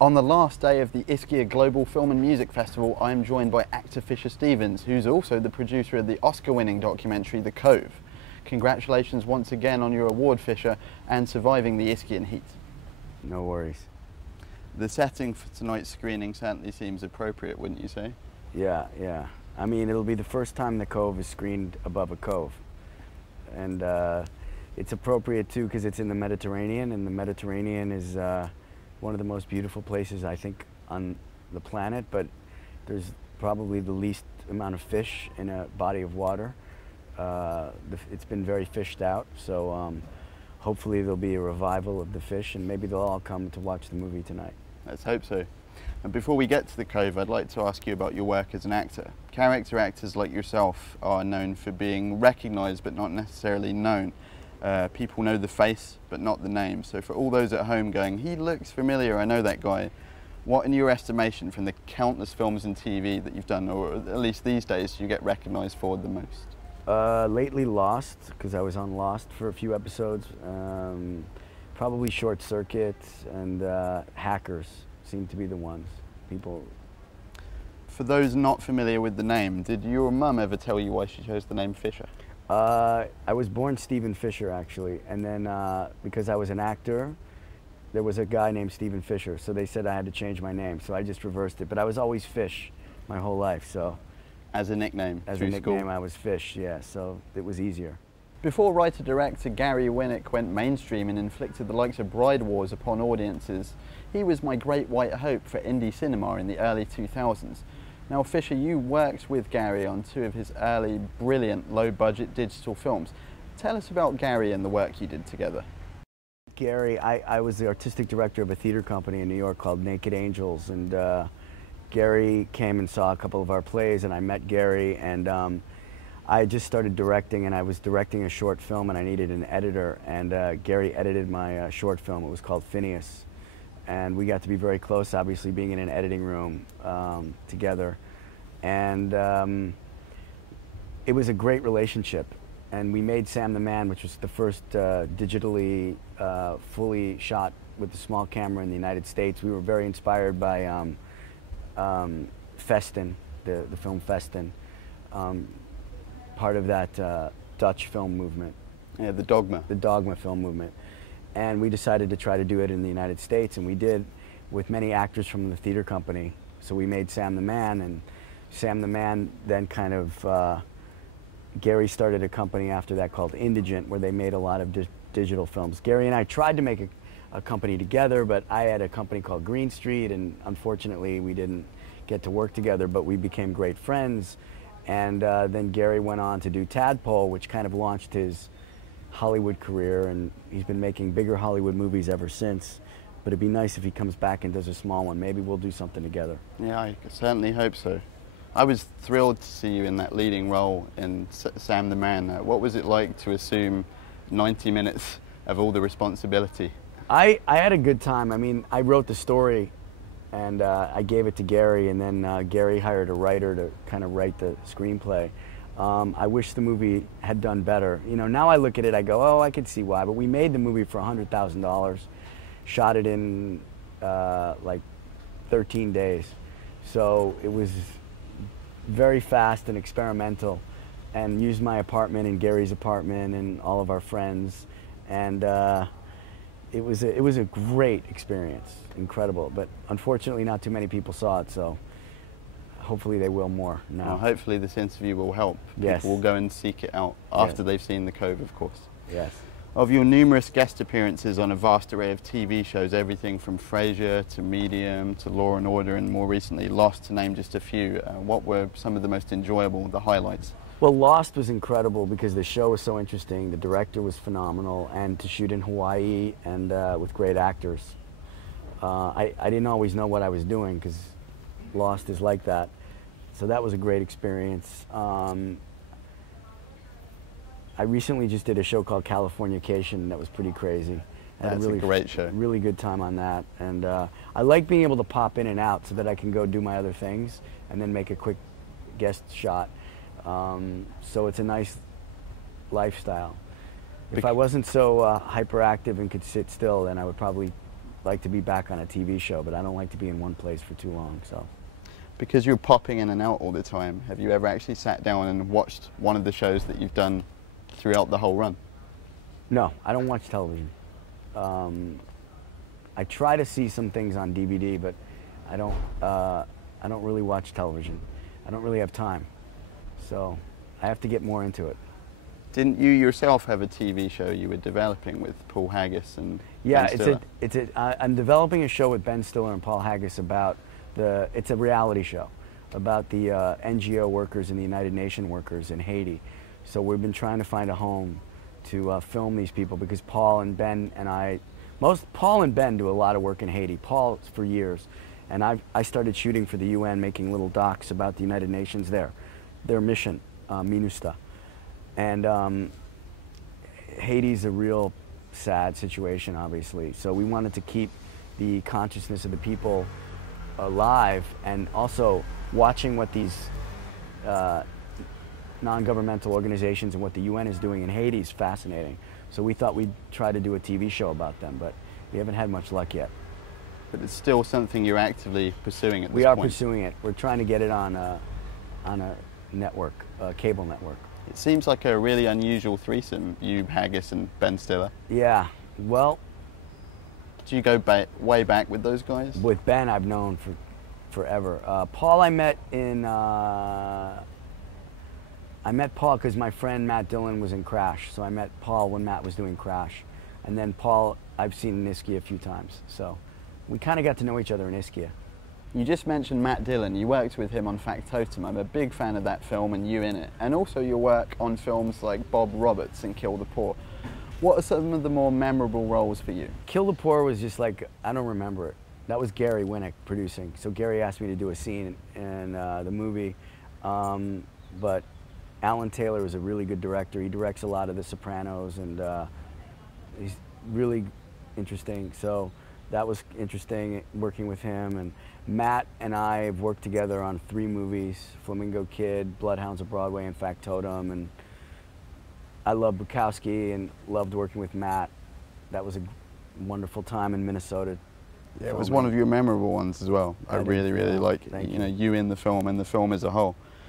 On the last day of the Ischia Global Film and Music Festival, I am joined by actor Fisher Stevens, who's also the producer of the Oscar-winning documentary The Cove. Congratulations once again on your award, Fisher, and surviving the Ischia heat. No worries. The setting for tonight's screening certainly seems appropriate, wouldn't you say? Yeah. I mean, it'll be the first time The Cove is screened above a cove. And it's appropriate too because it's in the Mediterranean, and the Mediterranean is one of the most beautiful places, I think, on the planet, but there's probably the least amount of fish in a body of water. It's been very fished out, so hopefully there'll be a revival of the fish, and maybe they'll all come to watch the movie tonight. Let's hope so. And before we get to The Cove, I'd like to ask you about your work as an actor. Character actors like yourself are known for being recognised but not necessarily known. People know the face but not the name. So for all those at home going, he looks familiar, I know that guy, what in your estimation from the countless films and TV that you've done, or at least these days, do you get recognised for the most? Lately Lost, because I was on Lost for a few episodes. Probably Short Circuit and Hackers seem to be the ones. People. For those not familiar with the name, did your mum ever tell you why she chose the name Fisher? I was born Stephen Fisher, actually, and then because I was an actor, there was a guy named Stephen Fisher, so they said I had to change my name, so I just reversed it. But I was always Fish my whole life, so. As a nickname? As a nickname, I was Fish, yeah, so it was easier. Before writer-director Gary Winnick went mainstream and inflicted the likes of Bride Wars upon audiences, he was my great white hope for indie cinema in the early 2000s. Now, Fisher, you worked with Gary on two of his early, brilliant, low-budget digital films. Tell us about Gary and the work you did together. Gary, I was the artistic director of a theater company in New York called Naked Angels, and Gary came and saw a couple of our plays, and I met Gary, and I just started directing, and I was directing a short film, and I needed an editor, and Gary edited my short film. It was called Phineas. And we got to be very close, obviously being in an editing room together. And it was a great relationship. And we made Sam the Man, which was the first digitally fully shot with a small camera in the United States. We were very inspired by Festen, the film Festen, part of that Dutch film movement. Yeah, the Dogma. The Dogma film movement. And we decided to try to do it in the United States, and we did, with many actors from the theater company. So we made Sam the Man, and Sam the Man then kind of, Gary started a company after that called Indigent, where they made a lot of digital films. Gary and I tried to make a company together, but I had a company called Green Street, and unfortunately we didn't get to work together, but we became great friends. And then Gary went on to do Tadpole, which kind of launched his Hollywood career, and he's been making bigger Hollywood movies ever since. But it'd be nice if he comes back and does a small one. Maybe we'll do something together. Yeah, I certainly hope so. I was thrilled to see you in that leading role in Sam the Man. What was it like to assume 90 minutes of all the responsibility? I had a good time. I mean, I wrote the story, and I gave it to Gary, and then Gary hired a writer to kind of write the screenplay. I wish the movie had done better. You know, now I look at it, I go, oh, I could see why. But we made the movie for $100,000, shot it in like 13 days. So it was very fast and experimental, and used my apartment and Gary's apartment and all of our friends. And it was a great experience, incredible. But unfortunately, not too many people saw it, so hopefully they will more now. Well, hopefully this interview will help. Yes. People will go and seek it out after they've seen The Cove, of course. Yes. Of your numerous guest appearances on a vast array of TV shows, everything from Frasier to Medium to Law and Order, and more recently Lost, to name just a few, what were some of the most enjoyable, the highlights? Well, Lost was incredible because the show was so interesting, the director was phenomenal, and to shoot in Hawaii and with great actors. I didn't always know what I was doing because Lost is like that. So that was a great experience. I recently just did a show called Californication that was pretty crazy. That's a great show. Really good time on that. And I like being able to pop in and out so that I can go do my other things and then make a quick guest shot. So it's a nice lifestyle. If I wasn't so hyperactive and could sit still, then I would probably like to be back on a TV show, but I don't like to be in one place for too long. So, because you're popping in and out all the time, have you ever actually sat down and watched one of the shows that you've done throughout the whole run? no, I don't watch television. I try to see some things on DVD, but I don't really watch television. I don't really have time, so I have to get more into it. Didn't you yourself have a TV show you were developing with Paul Haggis and Yeah, Ben Stiller? I'm developing a show with Ben Stiller and Paul Haggis about it's a reality show about the NGO workers and the United Nations workers in Haiti. So we've been trying to find a home to film these people, because Paul and Ben do a lot of work in Haiti. Paul for years, and I started shooting for the UN, making little docs about the United Nations there, their mission, MINUSTA. And Haiti's a real sad situation, obviously. So we wanted to keep the consciousness of the people alive, and also watching what these non-governmental organizations and what the UN is doing in Haiti is fascinating. So we thought we'd try to do a TV show about them, but we haven't had much luck yet. But it's still something you're actively pursuing at this point. We are pursuing it. We're trying to get it on a network, a cable network. It seems like a really unusual threesome, you, Haggis, and Ben Stiller. Yeah, well... Do you go way back with those guys? With Ben, I've known for forever. Paul, I met in... I met Paul because my friend Matt Dillon was in Crash, so I met Paul when Matt was doing Crash. And then Paul, I've seen in Ischia a few times, so we kind of got to know each other in Ischia. You just mentioned Matt Dillon. You worked with him on Factotum. I'm a big fan of that film and you in it. And also your work on films like Bob Roberts and Kill the Poor. What are some of the more memorable roles for you? Kill the Poor was just like, I don't remember it. That was Gary Winnick producing. So Gary asked me to do a scene in the movie. But Alan Taylor is a really good director. He directs a lot of The Sopranos, and he's really interesting. So that was interesting working with him. And Matt and I have worked together on 3 movies: Flamingo Kid, Bloodhounds of Broadway, and Factotum. And I love Bukowski and loved working with Matt. That was a wonderful time in Minnesota. Yeah, it was one of your memorable ones as well. I really, really like, you know, you in the film and the film as a whole.